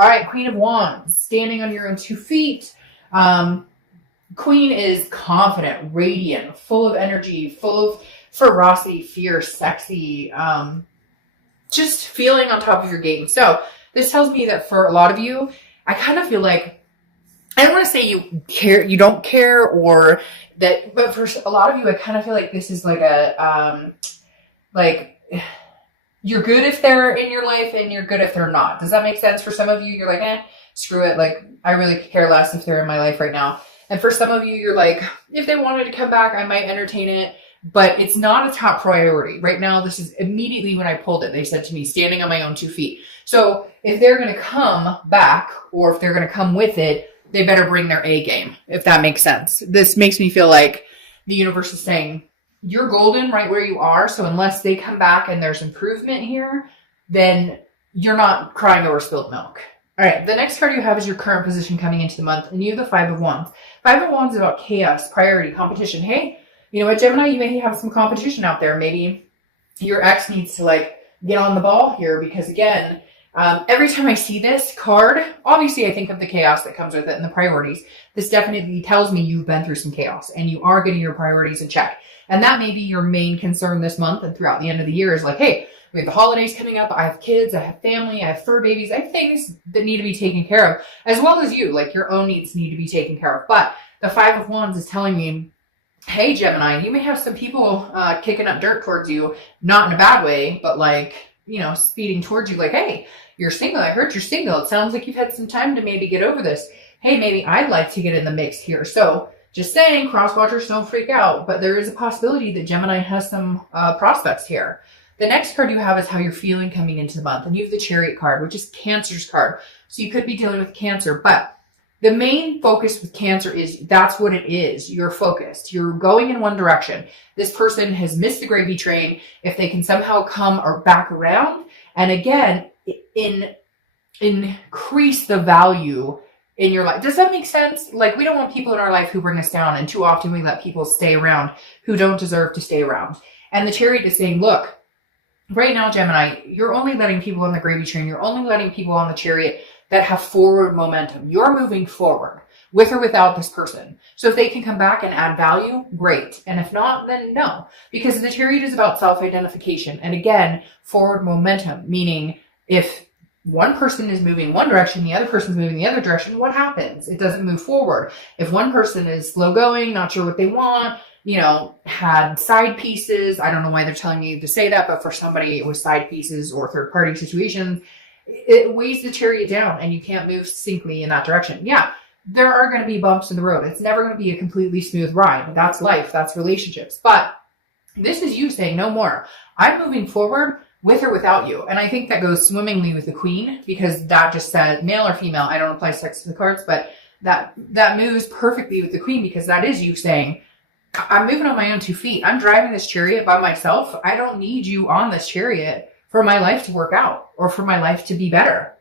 All right, Queen of Wands, standing on your own 2 feet. Queen is confident, radiant, full of energy, full of ferocity, fierce, sexy, just feeling on top of your game. So this tells me that for a lot of you, I kind of feel like, I don't want to say you don't care, or that, but for a lot of you, I kind of feel like this is like a, like, you're good if they're in your life and you're good if they're not. Does that make sense? For some of you, you're like, screw it. Like, I really care less if they're in my life right now. And for some of you, you're like, if they wanted to come back, I might entertain it, but it's not a top priority. Right now, this is immediately when I pulled it, they said to me, standing on my own 2 feet. So if they're going to come back, or if they're going to come with it, they better bring their A game, if that makes sense. This makes me feel like the universe is saying, you're golden right where you are. So unless they come back and there's improvement here, then you're not crying over spilled milk. All right, the next card you have is your current position coming into the month, and you have the 5 of Wands. 5 of Wands is about chaos, priority, competition. Hey, you know what, Gemini, you may have some competition out there. Maybe your ex needs to like get on the ball here, because again, every time I see this card, obviously I think of the chaos that comes with it and the priorities. This definitely tells me you've been through some chaos and you are getting your priorities in check. And that may be your main concern this month and throughout the end of the year is like, hey, we have the holidays coming up. I have kids, I have family, I have fur babies. I have things that need to be taken care of, as well as you, like your own needs need to be taken care of. But the 5 of Wands is telling me, hey, Gemini, you may have some people kicking up dirt towards you, not in a bad way, but like, you know, speeding towards you like, hey, you're single. I heard you're single. It sounds like you've had some time to maybe get over this. Hey, maybe I'd like to get in the mix here. So just saying, cross watchers, don't freak out. But there is a possibility that Gemini has some prospects here. The next card you have is how you're feeling coming into the month. And you have the Chariot card, which is Cancer's card. So you could be dealing with Cancer. But the main focus with Cancer is that's what it is. You're focused. You're going in one direction. This person has missed the gravy train. If they can somehow come or back around, and again, increase the value in your life. Does that make sense? Like, we don't want people in our life who bring us down, and too often we let people stay around who don't deserve to stay around. And the Chariot is saying, look, right now, Gemini, you're only letting people on the gravy train. You're only letting people on the Chariot that have forward momentum. You're moving forward with or without this person. So if they can come back and add value, great. And if not, then no. Because the Chariot is about self-identification. And again, forward momentum, meaning if one person is moving one direction, the other person's moving the other direction, what happens? It doesn't move forward. If one person is slow going, not sure what they want, you know, had side pieces, I don't know why they're telling me to say that, but for somebody it was side pieces or third party situations, it weighs the Chariot down and you can't move succinctly in that direction. Yeah, there are going to be bumps in the road. It's never going to be a completely smooth ride. That's life. That's relationships. But this is you saying no more. I'm moving forward with or without you. And I think that goes swimmingly with the Queen, because that just said male or female. I don't apply sex to the cards, but that moves perfectly with the Queen, because that is you saying, I'm moving on my own 2 feet. I'm driving this Chariot by myself. I don't need you on this Chariot for my life to work out or for my life to be better.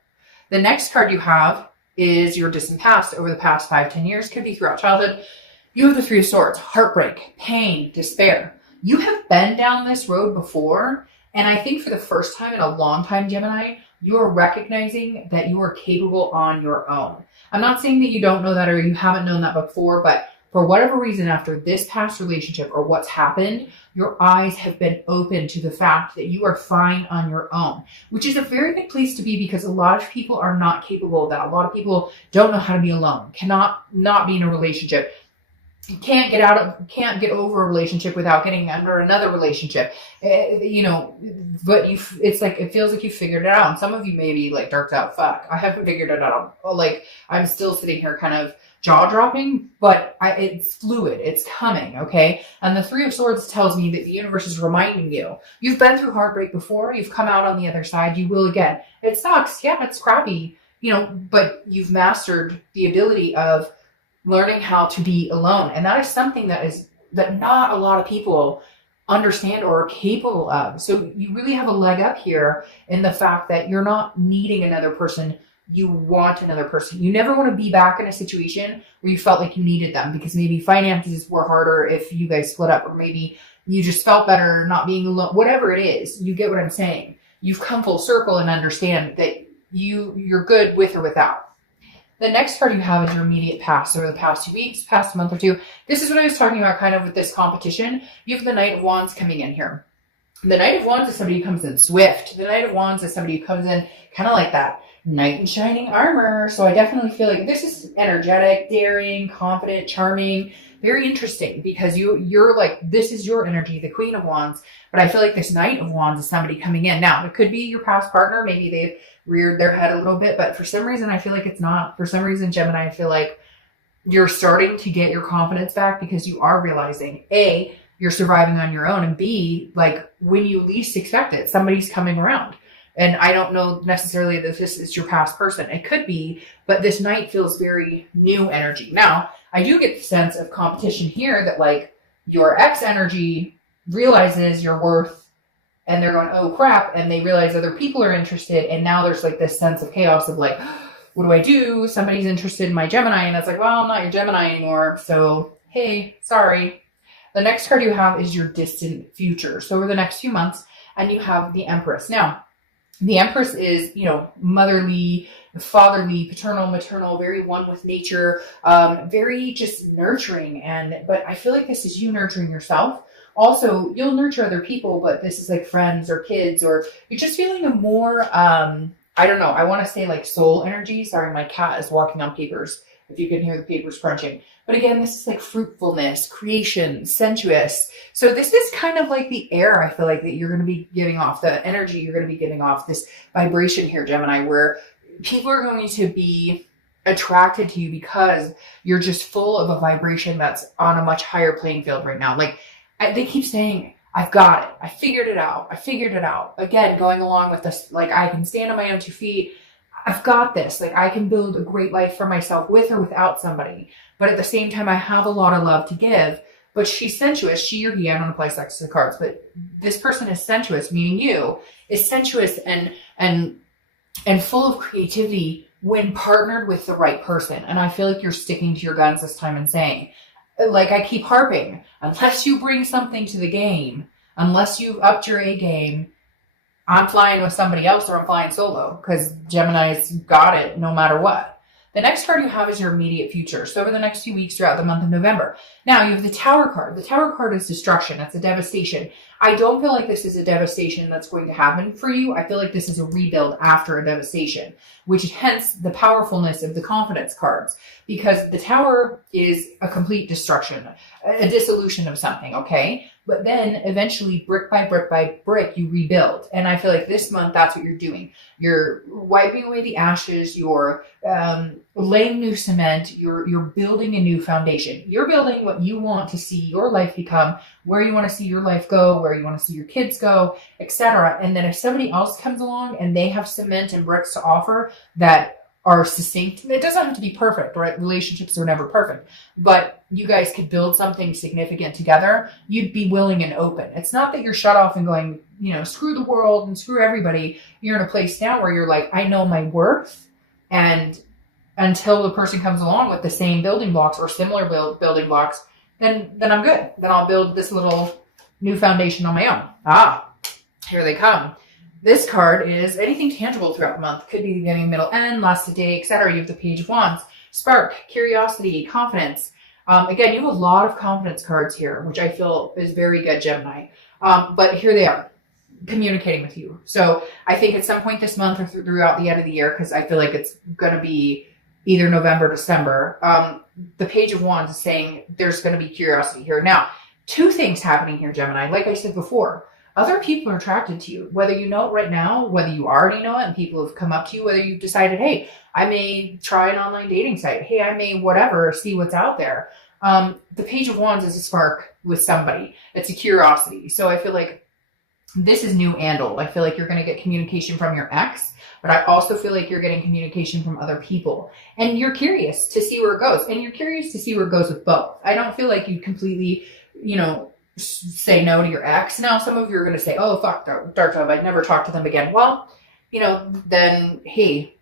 The next card you have is your distant past. Over the past 5-10 years, could be throughout childhood. You have the 3 of Swords, heartbreak, pain, despair. You have been down this road before. And I think for the first time in a long time, Gemini, you are recognizing that you are capable on your own. I'm not saying that you don't know that or you haven't known that before, but for whatever reason, after this past relationship or what's happened, your eyes have been open to the fact that you are fine on your own, which is a very good place to be, because a lot of people are not capable of that. A lot of people don't know how to be alone, cannot not be in a relationship. You can't get over a relationship without getting under another relationship, you know, but it's like, it feels like you figured it out. And some of you may be like darked out. Fuck, I haven't figured it out. Like, I'm still sitting here kind of jaw dropping, but it's fluid. It's coming. Okay. And the 3 of Swords tells me that the universe is reminding you, you've been through heartbreak before. You've come out on the other side. You will again. It sucks. Yeah, it's crappy, you know, but you've mastered the ability of learning how to be alone. And that is something that not a lot of people understand or are capable of. So you really have a leg up here in the fact that you're not needing another person. You want another person. You never want to be back in a situation where you felt like you needed them, because maybe finances were harder if you guys split up, or maybe you just felt better not being alone. Whatever it is, you get what I'm saying. You've come full circle and understand that you're good with or without. The next card you have is your immediate past, over the past 2 weeks, past month or two. This is what I was talking about kind of with this competition. You have the Knight of Wands coming in here. The Knight of Wands is somebody who comes in swift. The Knight of Wands is somebody who comes in kind of like that knight in shining armor. So I definitely feel like this is energetic, daring, confident, charming, very interesting, because you're like, this is your energy, the Queen of Wands. But I feel like this Knight of Wands is somebody coming in. Now, it could be your past partner. Maybe they've reared their head a little bit, but for some reason, I feel like it's not. For some reason, Gemini, I feel like you're starting to get your confidence back because you are realizing, A, you're surviving on your own, and B, like when you least expect it, somebody's coming around. And I don't know necessarily that this is your past person. It could be, but this Knight feels very new energy. Now, I do get the sense of competition here that like your ex energy realizes your worth, and they're going, oh crap, and they realize other people are interested, and now there's like this sense of chaos of like, what do I do? Somebody's interested in my Gemini, and it's like, well, I'm not your Gemini anymore, so hey, sorry. The next card you have is your distant future. So over the next few months, and you have the Empress. Now, the Empress is, motherly, fatherly, paternal, maternal, very one with nature, very just nurturing. But I feel like this is you nurturing yourself. Also, you'll nurture other people, but this is like friends or kids, or you're just feeling a more, I don't know, I want to say like soul energy. Sorry, my cat is walking on papers, if you can hear the papers crunching. But again, this is like fruitfulness, creation, sensuous. So this is kind of like the air, I feel like, that you're going to be giving off, the energy you're going to be giving off, this vibration here, Gemini, where people are going to be attracted to you because you're just full of a vibration that's on a much higher playing field right now. Like, they keep saying, I've got it. I figured it out. I figured it out. Again, going along with this, like, I can stand on my own 2 feet. I've got this. Like, I can build a great life for myself with or without somebody. But at the same time, I have a lot of love to give. But she's sensuous. She or he, I don't apply sex to the cards, but this person is sensuous, meaning you, is sensuous and full of creativity when partnered with the right person. And I feel like you're sticking to your guns this time and saying, like I keep harping, unless you bring something to the game, unless you've upped your A game, I'm flying with somebody else or I'm flying solo, because Gemini's got it no matter what. The next card you have is your immediate future. So over the next few weeks throughout the month of November. Now you have the Tower card. The Tower card is destruction. It's a devastation. I don't feel like this is a devastation that's going to happen for you. I feel like this is a rebuild after a devastation, which hence the powerfulness of the confidence cards, because the Tower is a complete destruction, a dissolution of something, okay? But then eventually, brick by brick by brick, you rebuild. And I feel like this month, that's what you're doing. You're wiping away the ashes. You're laying new cement. You're building a new foundation. You're building what you want to see your life become, where you want to see your life go, where you want to see your kids go, etc. And then if somebody else comes along and they have cement and bricks to offer that are succinct, it doesn't have to be perfect, right? Relationships are never perfect, but you guys could build something significant together. You'd be willing and open. It's not that you're shut off and going, screw the world and screw everybody. You're in a place now where you're like, I know my worth, and until the person comes along with the same building blocks or similar building blocks, then I'm good. Then I'll build this little new foundation on my own. Here they come. This card is anything tangible throughout the month. Could be the beginning, middle, end, last of the day, etc. You have the Page of Wands, spark, curiosity, confidence. Again, you have a lot of confidence cards here, which I feel is very good, Gemini. But here they are, communicating with you. So I think at some point this month or throughout the end of the year, because I feel like it's going to be either November, December, the Page of Wands is saying there's going to be curiosity here. Now, 2 things happening here, Gemini. Like I said before, other people are attracted to you, whether you know it right now, whether you already know it and people have come up to you, whether you've decided, hey, I may try an online dating site. Hey, I may whatever, see what's out there. The Page of Wands is a spark with somebody. It's a curiosity. So I feel like this is new and old. I feel like you're going to get communication from your ex, but I also feel like you're getting communication from other people. And you're curious to see where it goes. And you're curious to see where it goes with both. I don't feel like you completely, say no to your ex. Now, some of you are going to say, oh, fuck, Dark Dove, I'd never talk to them again. Well, then, hey,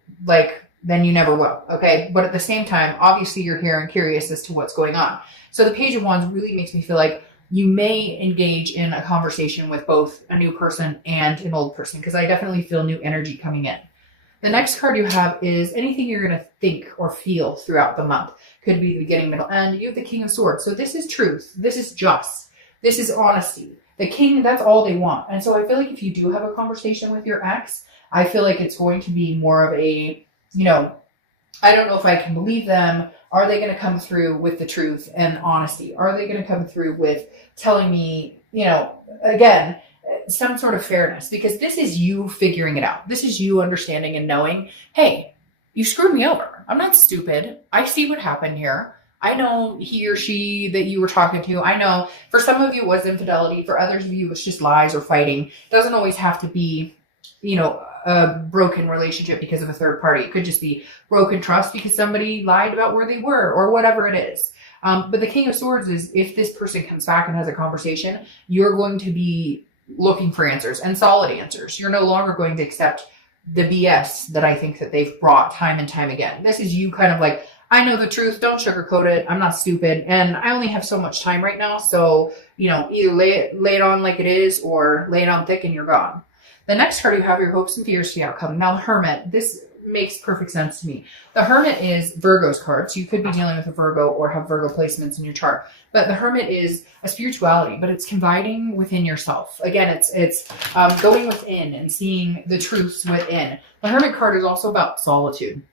then you never will, okay? But at the same time, obviously you're here and curious as to what's going on. So the Page of Wands really makes me feel like you may engage in a conversation with both a new person and an old person, because I definitely feel new energy coming in. The next card you have is anything you're going to think or feel throughout the month. Could be the beginning, middle, end. You have the King of Swords. So this is truth. This is just. This is honesty. The king, that's all they want. And so I feel like if you do have a conversation with your ex, I feel like it's going to be more of a, I don't know if I can believe them. Are they going to come through with the truth and honesty? Are they going to come through with telling me, again, some sort of fairness? Because this is you figuring it out. This is you understanding and knowing, hey, you screwed me over. I'm not stupid. I see what happened here. I know he or she that you were talking to. I know for some of you it was infidelity. For others of you, it's just lies or fighting. It doesn't always have to be, a broken relationship because of a third party. It could just be broken trust because somebody lied about where they were or whatever it is. But the King of Swords is if this person comes back and has a conversation, you're going to be looking for answers and solid answers. You're no longer going to accept the BS that I think that they've brought time and time again. This is you kind of like, I know the truth. Don't sugarcoat it. I'm not stupid. And I only have so much time right now. So, either lay it on like it is or lay it on thick and you're gone. The next card you have your hopes and fears to the outcome. Now, the Hermit, this makes perfect sense to me. The Hermit is Virgo's card. So you could be dealing with a Virgo or have Virgo placements in your chart. But the Hermit is a spirituality, but it's confiding within yourself. Again, it's going within and seeing the truths within. The Hermit card is also about solitude.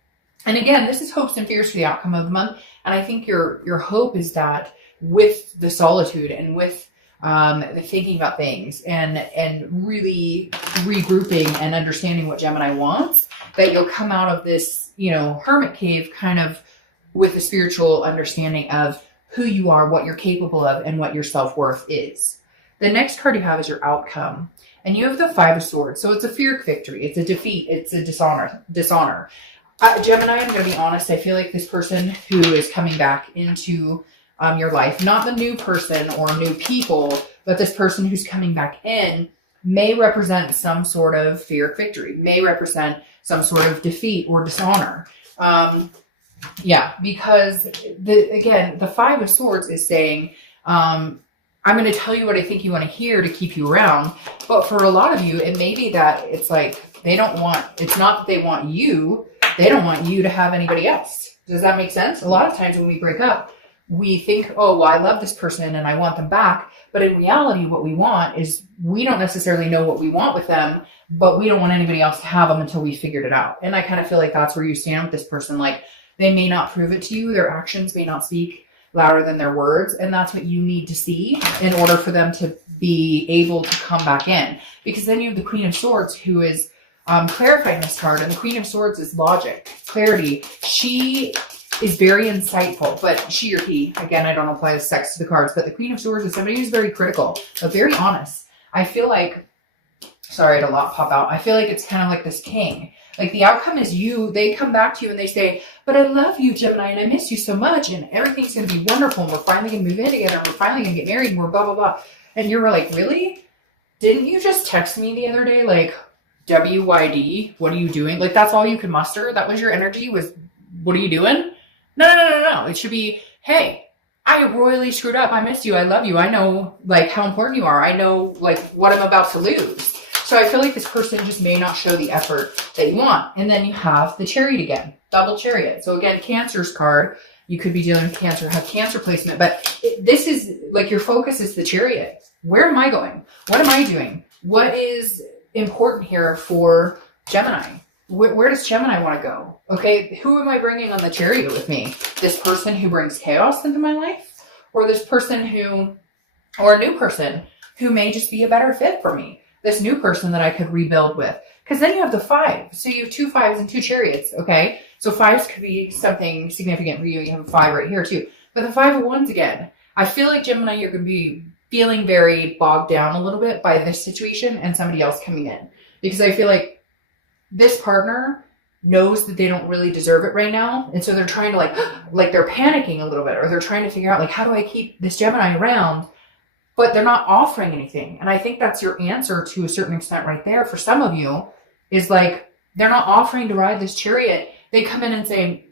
And again, this is hopes and fears for the outcome of the month. And I think your hope is that with the solitude and with the thinking about things and really regrouping and understanding what Gemini wants, that you'll come out of this, hermit cave kind of with a spiritual understanding of who you are, what you're capable of, and what your self-worth is. The next card you have is your outcome. And you have the Five of Swords. So it's a fear victory. It's a defeat. It's a dishonor. Gemini, I'm going to be honest. I feel like this person who is coming back into your life, not the new person or new people, but this person who's coming back in may represent some sort of fear victory, may represent some sort of defeat or dishonor. Because the Five of Swords is saying, I'm going to tell you what I think you want to hear to keep you around. But for a lot of you, it may be that it's like it's not that they want you. They don't want you to have anybody else. Does that make sense? A lot of times when we break up, we think, oh, well, I love this person and I want them back. But in reality, what we want is we don't necessarily know what we want with them, but we don't want anybody else to have them until we figured it out. And I kind of feel like that's where you stand with this person. Like they may not prove it to you. Their actions may not speak louder than their words. And that's what you need to see in order for them to be able to come back in. Because then you have the Queen of Swords who is clarifying this card. And the Queen of Swords is logic, clarity. She is very insightful, but she or he, again, I don't apply the sex to the cards, but the Queen of Swords is somebody who's very critical, but very honest. I feel like, sorry, I had a lot pop out. I feel like it's kind of like this king. Like the outcome is they come back to you and they say, but I love you, Gemini, and I miss you so much, and everything's going to be wonderful, and we're finally going to move in together, and we're finally going to get married, and we're blah, blah, blah. And you're like, really? Didn't you just text me the other day? Like, WYD, what are you doing? Like, that's all you could muster? That was your energy was, what are you doing? No. It should be, hey, I royally screwed up. I miss you. I love you. I know like how important you are. I know like what I'm about to lose. So I feel like this person just may not show the effort that you want. And then you have the Chariot again, double Chariot. So again, Cancer's card. You could be dealing with Cancer, have Cancer placement, but this is like your focus is the Chariot. Where am I going? What am I doing? What is important here for Gemini? Where does Gemini want to go? Okay, who am I bringing on the Chariot with me? This person who brings chaos into my life? Or this person or a new person who may just be a better fit for me? This new person that I could rebuild with? Because then you have the Five. So you have two Fives and two Chariots, okay? So fives could be something significant for you. You have a Five right here too. But the Five of Wands again. I feel like Gemini, you're going to be feeling very bogged down a little bit by this situation and somebody else coming in. Because I feel like this partner knows that they don't really deserve it right now. And so they're trying to like they're panicking a little bit, or they're trying to figure out like, how do I keep this Gemini around? But they're not offering anything. And I think that's your answer to a certain extent right there. For some of you is like, they're not offering to ride this Chariot. They come in and say,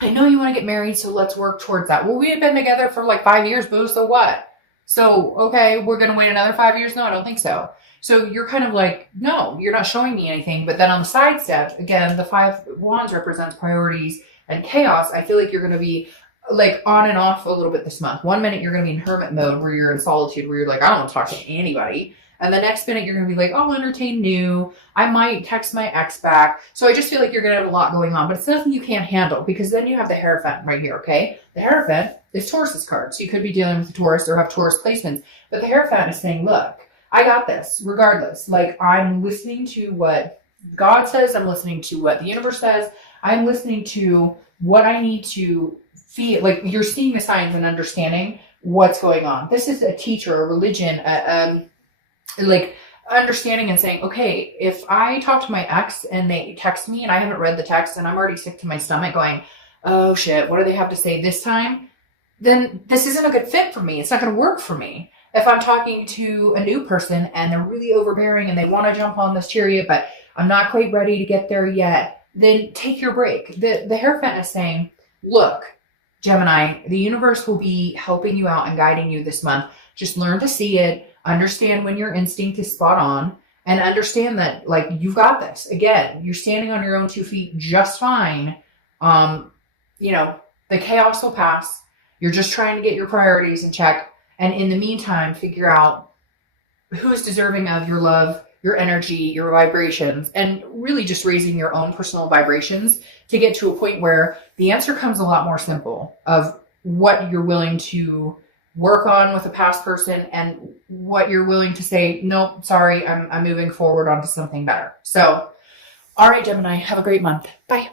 I know you want to get married, so let's work towards that. Well, we had been together for like 5 years, boo, so what? So, okay, we're going to wait another 5 years? No, I don't think so. So you're kind of like, no, you're not showing me anything. But then on the side step, again, the 5 wands represents priorities and chaos. I feel like you're going to be like on and off a little bit this month. One minute you're going to be in hermit mode where you're in solitude, where you're like, I don't want to talk to anybody. And the next minute you're going to be like, I'll entertain new. I might text my ex back. So I just feel like you're going to have a lot going on, but it's nothing you can't handle, because then you have the Hierophant right here, okay? The Hierophant is Taurus's card. So you could be dealing with a Taurus or have Taurus placements. But the Hierophant is saying, look, I got this regardless. Like, I'm listening to what God says. I'm listening to what the universe says. I'm listening to what I need to feel. Like, you're seeing the signs and understanding what's going on. This is a teacher, a religion, like understanding and saying, okay, if I talk to my ex and they text me and I haven't read the text and I'm already sick to my stomach going, oh shit, what do they have to say this time? Then this isn't a good fit for me. It's not going to work for me. If I'm talking to a new person and they're really overbearing and they want to jump on this chariot, but I'm not quite ready to get there yet, then take your break. The Hierophant is saying, look, Gemini, the universe will be helping you out and guiding you this month. Just learn to see it. Understand when your instinct is spot on, and understand that, like, you've got this. Again, you're standing on your own 2 feet just fine. You know, the chaos will pass. You're just trying to get your priorities in check. And in the meantime, figure out who is deserving of your love, your energy, your vibrations, and really just raising your own personal vibrations to get to a point where the answer comes a lot more simple of what you're willing to work on with a past person and what you're willing to say, nope, sorry, I'm moving forward onto something better. So, all right, Gemini, have a great month. Bye.